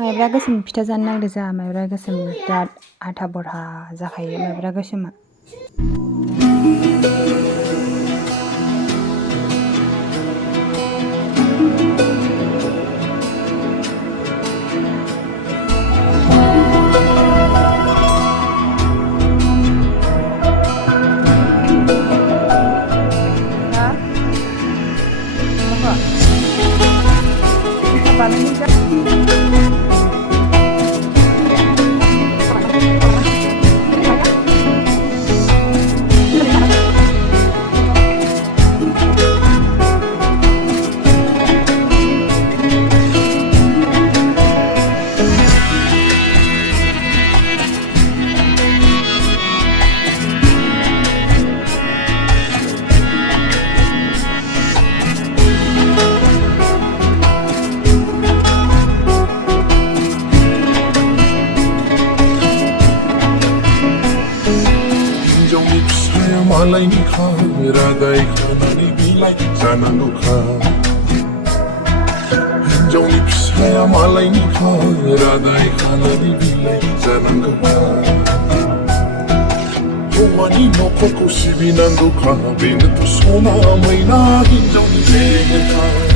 माइब्रा गोसोम फिथा जानो नागिरदों जोंहा माइब्रा गोसोम बिराद आथा बरहा जाखायो माइब्रा गोसोमा। मालायनि रादाय खानानै बिलाइ जानांगौखा हिन्जावनि फिसाया मालायनि रादाय खानानै बिलाइ जानांगौखा हौवानि नखरखौ सिबिनांगौखा बेनोथ' सना मैना हिन्जावनि बेरेखा